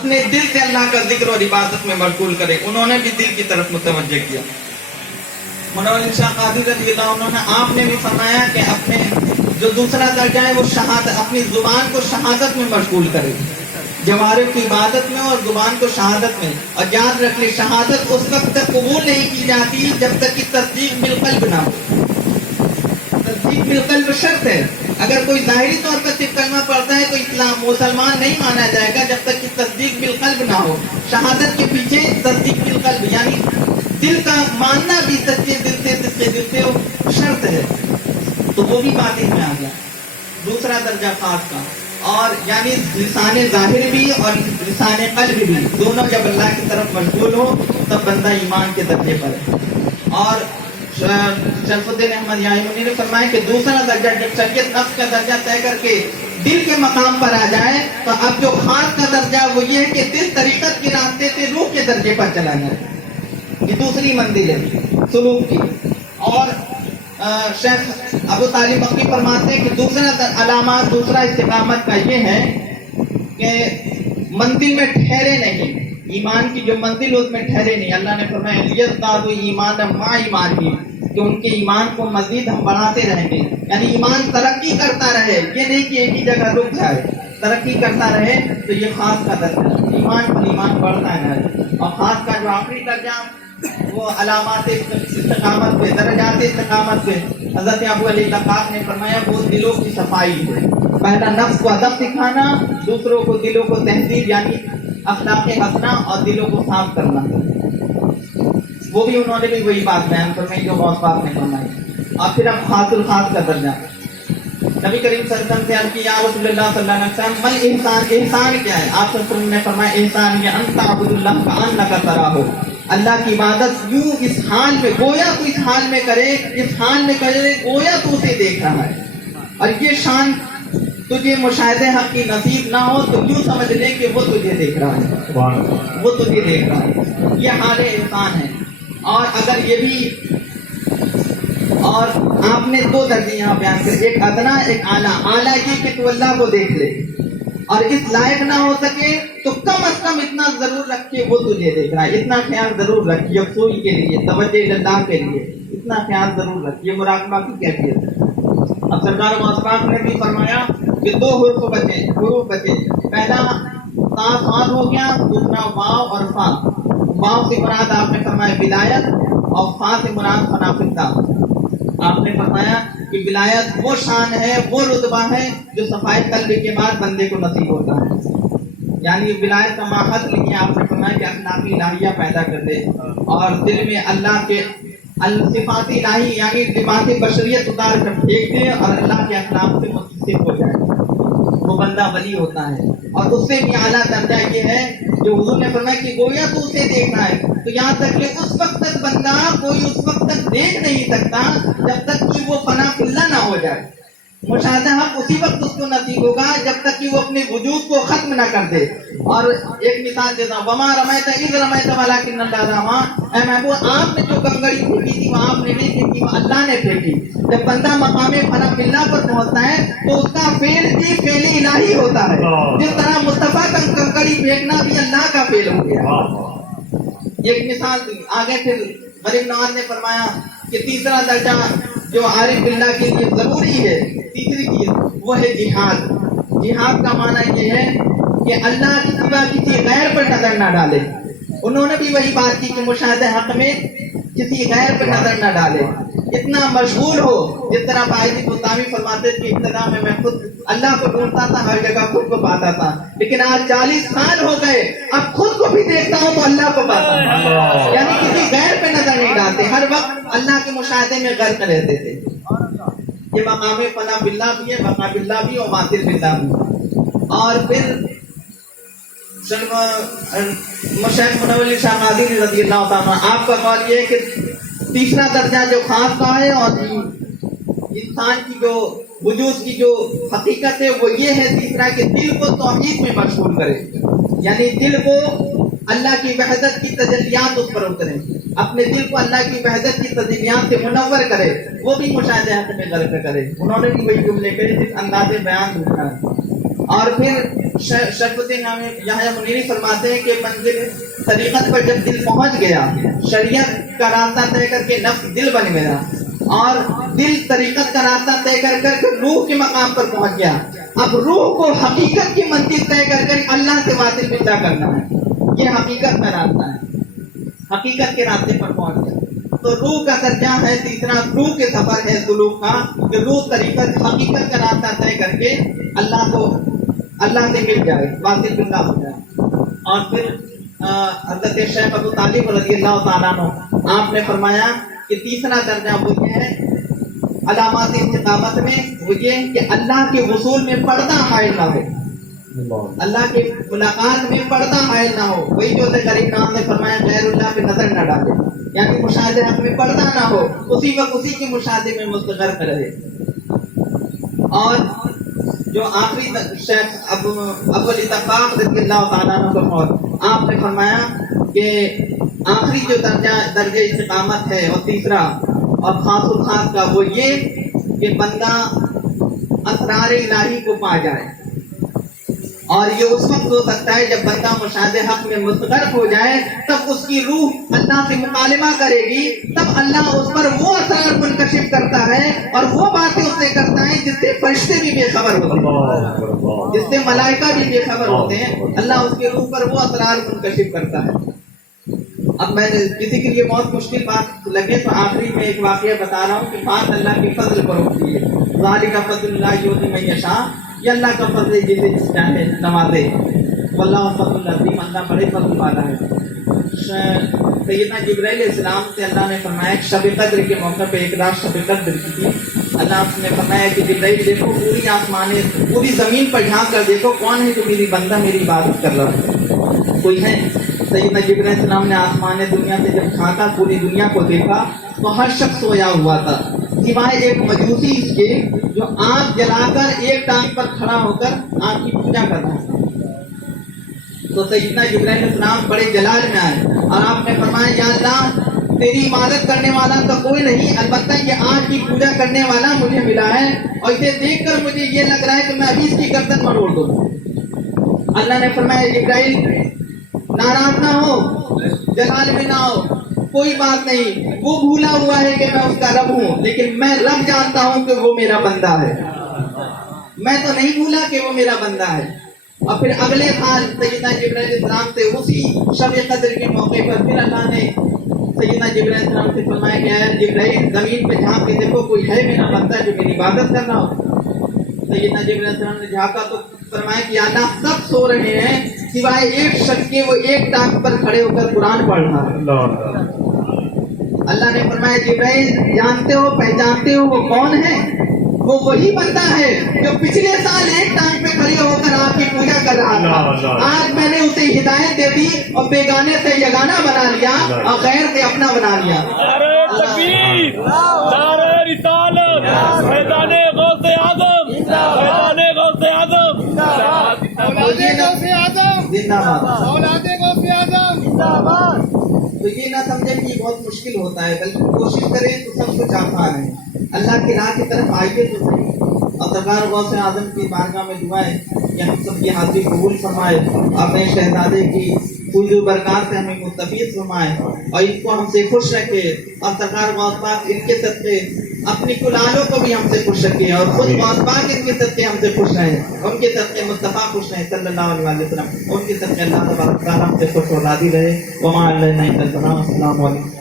اپنے دل سے اللہ کا ذکر اور عبادت میں مشغول کرے. انہوں نے بھی دل کی طرف متوجہ کیا. منور شاہ قادری رضی اللہ عنہ نے آپ نے بھی فرمایا کہ اپنے جو دوسرا درجہ ہے وہ شہادت، اپنی زبان کو شہادت میں مشغول کرے، جوارح کی عبادت میں اور زبان کو شہادت میں. اور یاد رکھ لے شہادت اس وقت تک قبول نہیں کی جاتی جب تک کہ تصدیق بالقلب نہ ہو. تصدیق بالقلب شرط ہے. اگر کوئی ظاہری طور پر صرف کلمہ پڑھتا ہے تو اسلام مسلمان نہیں مانا جائے گا جب تک کہ تصدیق بالقلب نہ ہو. شہادت کے پیچھے تصدیق بالقلب یعنی دل کا ماننا بھی سچے دل سے وہ شرط ہے. تو وہ بھی بات میں آ گیا. دوسرا درجہ خاص کا، اور یعنی لسان ظاہر بھی اور لسان قلب بھی دونوں جب اللہ کی طرف مشغول ہو تب بندہ ایمان کے درجے پر ہے. اور شرف الدین احمد یامنی نے فرمایا کہ دوسرا درجہ جب شریعت نفس کا درجہ طے کر کے دل کے مقام پر آ جائے تو اب جو خاص کا درجہ وہ یہ ہے کہ دل طریقت کے راستے سے روح کے درجے پر چلا جائے. یہ دوسری منزل ہے سلوک کی. اور شیخ ابو طالب مکی فرماتے ہیں کہ دوسرا علامات، دوسرا استقامت کا یہ ہے کہ منزل میں ٹھہرے نہیں. ایمان کی جو منزل اس میں ٹھہرے نہیں. اللہ نے فرمایا لیزدادوا ایمانا مع ایمانہم، کہ ان کے ایمان کو مزید ہم بڑھاتے رہیں گے. یعنی ایمان ترقی کرتا رہے، یہ نہیں کہ ایک ہی جگہ رک جائے، ترقی کرتا رہے. تو یہ خاص کا درجہ ایمان پر ایمان بڑھتا ہے. اور خاص کا جو آخری درجہ وہ علامات استقامت پہ، درجات استقامت پہ حضرت ابو علی لقاق نے فرمایا وہ دلوں کی صفائی ہے. پہلا نفس کو ادب سکھانا، دوسروں کو دلوں کو تہذیب یعنی اخلاق حسنہ اور دلوں کو صاف کرنا. وہ بھی انہوں نے بھی وہی بات بیان فرمائی جو غوث پاک نے فرمائی. اور پھر اب خاص الخاص کا درجہ نبی کریم صلی اللہ علیہ وسلم سے عرض کی یا رسول اللہ صلی اللہ علیہ وسلم مل احسان، احسان کیا ہے؟ آپ صلی اللہ علیہ وسلم نے فرمایا احسان یہ ان تعبد اللہ کأنک تراہ، اللہ کی عبادت یوں اس حال میں گویا تو اس حال میں کرے، اس حال میں کرے گویا تو اسے دیکھ رہا ہے. اور یہ شان تجھے مشاہدہ حق کی نصیب نہ ہو تو یوں سمجھ لے کہ وہ تجھے دیکھ رہا ہے، وہ تجھے دیکھ رہا ہے. یہ حال انسان ہے. اور اگر یہ بھی، اور آپ نے دو درجے یہاں بیان کرے، ایک ادنا ایک اعلیٰ. اعلیٰ یہ کہ تو اللہ کو دیکھ لے اور اس لائق نہ ہو سکے تو کم از کم اتنا ضرور رکھ کے وہ تجھے دیکھ رہا ہے. اتنا خیال ضرور رکھ یکسوئی کے لیے، توجہ اللہ کے لیے اتنا خیال ضرور رکھ. یہ مراقبہ کی کیفیت ہے. اب سرکار مصطفیٰ نے بھی فرمایا کہ دو حروف بچے. پہلا تا صاد ہو گیا، دوسرا واو اور فا. واو سے مراد آپ نے فرمایا ولایت اور فا سے مراد فنافقہ. آپ نے فرمایا کہ ولایت وہ شان ہے، وہ رتبہ ہے جو صفائی قلب کے بعد بندے کو نصیب ہوتا ہے. یعنی ولایت کا ماخذ لکھیں. آپ نے فرمایا کہ اخلاقی الہیہ پیدا کر دے اور دل میں اللہ کے صفات الہی یعنی صفات بشریت اتار کر پھینک دے اور اللہ کے اخلاق سے متصف ہو جائے، وہ بندہ ولی ہوتا ہے. اور اس سے بھی اعلیٰ درجہ یہ ہے جو حضور نے فرمایا کہ گویا تو اسے دیکھنا ہے. تو یہاں تک کہ اس وقت تک بندہ کوئی اس وقت تک دیکھ نہیں سکتا جب تک کہ وہ فنا فی اللہ نہ ہو جائے. مشاہدہ حق اسی وقت اس کو نصیب ہوگا جب تک کہ وہ اپنے وجود کو ختم نہ کر دے. اور ایک مثال دیتا ہوں، وما رمیت اذ رمیت ولکن اللہ رمی. اے محبوب آپ نے جو کنکری پھینکی تھی وہ آپ نے نہیں پھینکی، وہ اللہ نے پھینکی. جب بندہ مقام فنا فی اللہ پر پہنچتا ہے تو اس کا فعل بھی فعل الہی ہوتا ہے. جس طرح مصطفیٰ کا کنکری پھینکنا بھی اللہ کا فعل ہو گیا. ایک مثال دی. آگے پھر غریب نواز نے فرمایا کہ تیسرا درجہ جو عارف باللہ کے لیے ضروری ہے، تیسری چیز وہ ہے جہاد. جہاد کا معنی یہ ہے کہ اللہ کی سوا کسی غیر پر نظر نہ ڈالے. انہوں نے بھی وہی بات کی کہ مشاہدہ حق میں کسی غیر پر نظر نہ ڈالے. اتنا مشغول ہو جس طرح بھائی مستعمی فرماتے تھے ابتدا میں خود اللہ کو ڈھونڈتا تھا، ہر جگہ خود کو پاتا تھا، لیکن آج 40 سال ہو گئے اب خود کو بھی دیکھتا ہوں تو اللہ کو پاتا ہوں. یعنی کسی غیر پہ نظر نہیں ڈالتے، ہر وقت اللہ کے مشاہدے میں غرق رہتے تھے. یہ مقام فنا باللہ بھی ہے، مقام باللہ بھی اور ماثر باللہ بھی. اور پھر شیخ منور علی شاہ قادری رضی اللہ تعالیٰ آپ کا قول یہ ہے کہ تیسرا درجہ جو خاص کا ہے اور انسان کی جو وجود کی جو حقیقت ہے وہ یہ ہے تیسرا کہ دل کو توحید میں مشغول کرے. یعنی دل کو اللہ کی وحدت کی تجلیات اس پر اترے، اپنے دل کو اللہ کی وحدت کی تجلیات سے منور کرے، وہ بھی مشاہدہ حق میں غرق کرے. انہوں نے بھی وہی جملے کہے جس انداز بیان دوسرا ہے. اور پھر شرفالدین یحییٰ منیری فرماتے ہیں کہ منزل طریقت پر جب دل پہنچ گیا، شریعت کا راستہ طے کر کے نفس دل بن گیا، اور دل طریقت کا راستہ طے کر کر روح کے مقام پر پہنچ گیا، اب روح کو حقیقت کی منزل طے کر کر اللہ سے واصل باللہ کرنا ہے، یہ حقیقت کا راستہ ہے، حقیقت کے راستے پر پہنچ گیا۔ تو روح کا درجہ ہے تیسرا، روح کے سفر ہے سلوک کا، کہ روح طریقت حقیقت کا راستہ طے کر کے اللہ سے مل جائے، واصل باللہ ہو جائے۔ اور پھر حضرت شیخ ابو طالب رضی اللہ تعالیٰ عنہ آپ نے فرمایا کہ تیسرا درجہ وہ یہ ہے علامات استقامت میں، وہ یہ کہ اللہ کے وصول میں پردہ حائل نہ ہو، اللہ کی ملاقات میں پردہ حائل نہ ہو۔ وہی جو غریب نام نے فرمایا غیر اللہ پہ نظر نہ ڈالے، یعنی مشاہدے حق میں پردہ نہ ہو، اسی وقت اسی کے مشاہدے میں مستغرق رہے۔ اور جو آخری شیخ ابو الاتفاق رضی اللہ تعالیٰ عنہ کا قول، آپ نے فرمایا کہ آخری جو درجہ استقامت ہے اور تیسرا اور خاص الخاص کا وہ یہ کہ بندہ اسرار الہی کو پا جائے، اور یہ اس وقت ہو سکتا ہے جب بندہ مشاہدہ حق میں مستغرق ہو جائے، تب اس کی روح اللہ سے مکالمہ کرے گی، تب اللہ اس پر وہ اثر منکشف کرتا ہے اور وہ باتیں اس سے کرتا ہے جس سے فرشتے بھی بے خبر ہوتے ہیں، جس سے ملائکہ بھی بے خبر ہوتے ہیں، اللہ اس کے روح پر وہ اسرار منکشف کرتا ہے۔ اب میں کسی کے لیے بہت مشکل بات لگے تو آخری میں ایک واقعہ بتا رہا ہوں کہ بات اللہ کے فضل پر ہوتی ہے، ذالک فضل اللہ یؤتی من یشاء، یہ اللہ کا فضل ہے جسے چاہے نوازے، واللہ فضل العظیم، اللہ بڑے فضل والا ہے۔ سیدنا جبرائیل علیہ السلام سے اللہ نے فرمایا کہ شب قدر کے موقع پہ ایک رات شب قدر کی تھی، اللہ نے فرمایا کہ جبرائیل دیکھو پوری آسمانیں پوری زمین پر جھانک کر دیکھو کون ہے جو میری بندہ میری عبادت کر رہا ہے، کوئی ہے؟ سیدنا جبرائیل علیہ السلام نے آسمان دنیا سے جب جھانکا پوری دنیا کو دیکھا تو ہر شخص سویا ہوا تھا سوائے ایک مجوسی اس کے جو آنکھ جلا کر ایک ٹانگ پر کھڑا ہو کر آنکھ کی پوجا کر رہا تھا۔ تو سیدنا جبرائیل علیہ السلام بڑے جلال میں آئے اور آپ نے فرمایا یا اللہ تیری عبادت کرنے والا تو کوئی نہیں، البتہ یہ آنکھ کی پوجا کرنے والا مجھے ملا ہے، اور اسے دیکھ کر مجھے یہ لگ رہا ہے کہ میں ابھی اس کی گردن مروڑ دوں۔ اللہ نے فرمایا جبرائیل ناراض نہ ہو، جلال میں نہ ہو، کوئی بات نہیں، وہ بھولا ہوا ہے کہ میں اس کا رب ہوں، لیکن میں رب جانتا ہوں کہ وہ میرا بندہ ہے، میں تو نہیں بھولا کہ وہ میرا بندہ ہے۔ اور پھر اگلے سال سیدنا جبرائیل علیہ السلام سے اسی شب قدر کے موقع پر پھر اللہ نے سیدنا جبرائیل علیہ السلام سے فرمایا کہ اے جبرائیل زمین پہ جھانک کے دیکھو کوئی ہے میرا بندہ جو میری عبادت کر رہا ہو۔ سیدنا جبرائیل علیہ السلام نے جھانکا تو فرمایا کہ اللہ سب سو رہے ہیں سوائے ایک شخص کے، وہ ایک ٹانگ پر کھڑے ہو کر قرآن پڑھ رہا ہے۔ اللہ نے فرمایا جبرائیل جانتے ہو پہچانتے ہو وہ کون ہے؟ وہ وہی بندہ ہے جو پچھلے سال ایک ٹانگ پہ کھڑے ہو کر آپ کی پوجا کر رہا تھا، آج میں نے اسے ہدایت دے دی اور بیگانے سے یگانہ بنا لیا اور غیر سے اپنا بنا لیا۔ تو یہ نہ سمجھے کہ یہ بہت مشکل ہوتا ہے، بلکہ کوشش کریں تو سب کچھ آسان ہے۔ اللہ کی راہ کی طرف آئیے تو صحیح، اور سرکار غوث اعظم کی بارگاہ میں دعا ہے کہ ہم سب کی حاضری قبول فرمائے، اپنے شہزادے کی فضل برکات سے ہمیں مستفید فرمائے اور ان کو ہم سے خوش رکھے، اور سرکار غوث پاک ان کے صدقے اپنی کلالوں کو بھی ہم سے خوش رکھے، اور خود غوث پاک ان کے صدقے ہم سے خوش رہے، ان کے صدقے مصطفیٰ خوش رہے صلی اللہ علیہ وسلم، ان کے صدقے اللہ تبارک و تعالیٰ ہم سے خوش اور راضی رہے۔ وما علینا الا البلاغ۔ السلام علیکم۔